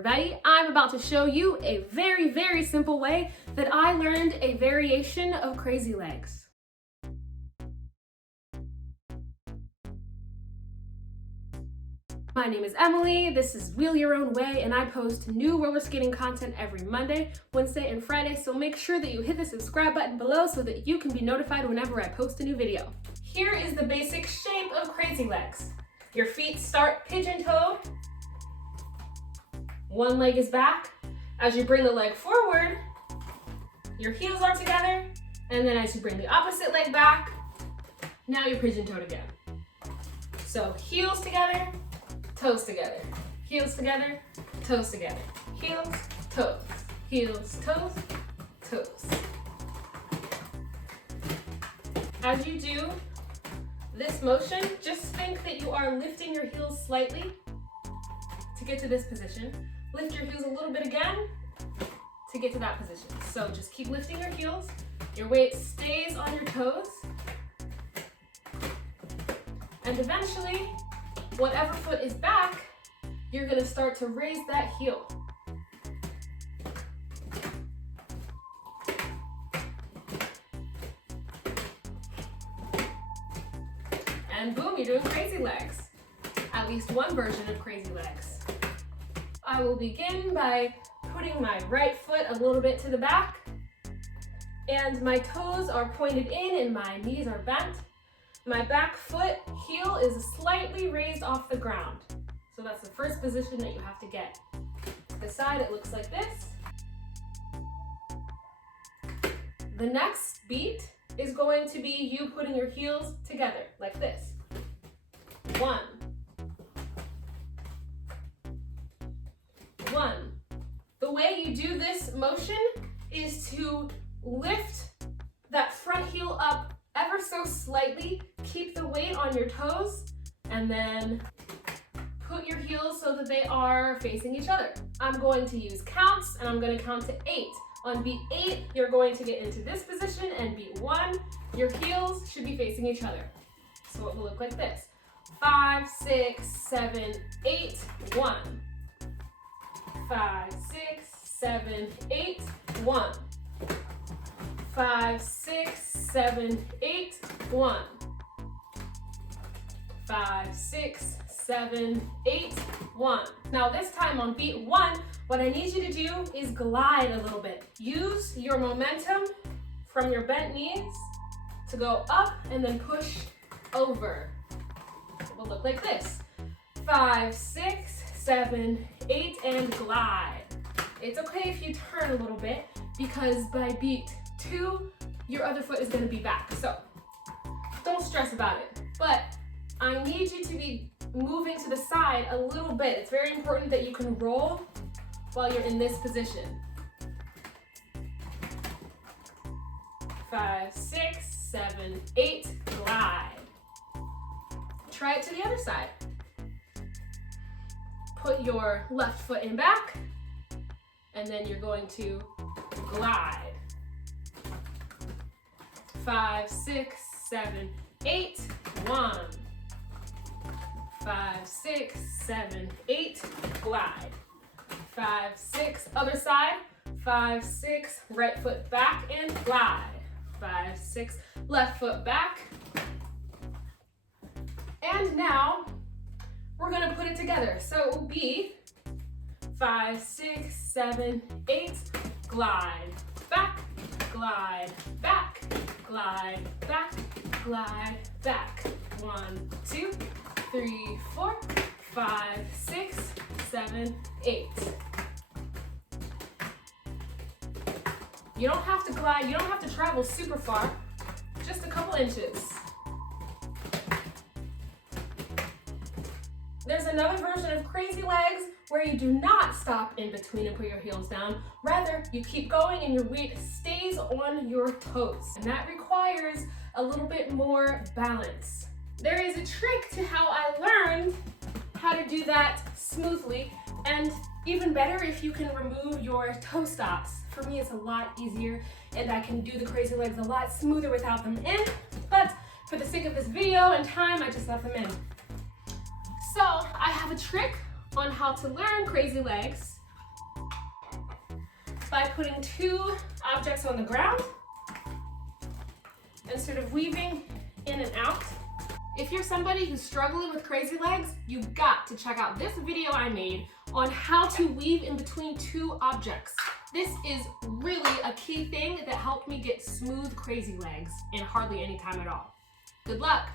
everybody. I'm about to show you a very, very simple way that I learned a variation of crazy legs. My name is Emily, this is Wheel Your Own Way, and I post new roller skating content every Monday, Wednesday, and Friday, so make sure that you hit the subscribe button below so that you can be notified whenever I post a new video. Here is the basic shape of crazy legs. Your feet start pigeon-toed. One leg is back. As you bring the leg forward, your heels are together, and then as you bring the opposite leg back, now you're pigeon-toed again. So heels together, toes together, heels together, toes together, heels, toes, heels, toes, toes. As you do this motion, just think that you are lifting your heels slightly to get to this position. Lift your heels a little bit again to get to that position. So just keep lifting your heels. Your weight stays on your toes. And eventually, whatever foot is back, you're gonna start to raise that heel. And boom, you're doing crazy legs. At least one version of crazy legs. I will begin by putting my right foot a little bit to the back, and my toes are pointed in and my knees are bent. My back foot heel is slightly raised off the ground. So that's the first position that you have to get. To the side, it looks like this. The next beat is going to be you putting your heels together like this. 1. 1. The way you do this motion is to lift that front heel up ever so slightly, keep the weight on your toes, and then put your heels so that they are facing each other. I'm going to use counts, and I'm going to count to 8. On beat 8, you're going to get into this position, and beat 1, your heels should be facing each other. So it will look like this. 5, 6, 7, 8, 1. 5, 6, 7, 8, 1. 5, 6, 7, 8, 1. 5, 6, 7, 8, 1. Now this time on beat 1, what I need you to do is glide a little bit. Use your momentum from your bent knees to go up and then push over. It will look like this. 5, 6, 7, 8, and glide. It's okay if you turn a little bit because by beat 2, your other foot is going to be back. So don't stress about it. But I need you to be moving to the side a little bit. It's very important that you can roll while you're in this position. 5, 6, 7, 8, glide. Try it to the other side. Put your left foot in back, and then you're going to glide. 5, 6, 7, 8, 1. 5, 6, 7, 8, glide. 5, 6, other side. 5, 6, right foot back and glide. 5, 6, left foot back. And now we're gonna put it together. So it will be 5, 6, 7, 8, glide, back, glide, back, glide, back, glide, back. 1, 2, 3, 4, 5, 6, 7, 8. You don't have to glide, you don't have to travel super far, just a couple inches. There's another version of crazy legs where you do not stop in between and put your heels down. Rather, you keep going and your weight stays on your toes. And that requires a little bit more balance. There is a trick to how I learned how to do that smoothly, and even better if you can remove your toe stops. For me, it's a lot easier and I can do the crazy legs a lot smoother without them in, but for the sake of this video and time, I just left them in. So I have a trick on how to learn crazy legs by putting two objects on the ground and sort of weaving in and out. If you're somebody who's struggling with crazy legs, you've got to check out this video I made on how to weave in between two objects. This is really a key thing that helped me get smooth crazy legs in hardly any time at all. Good luck.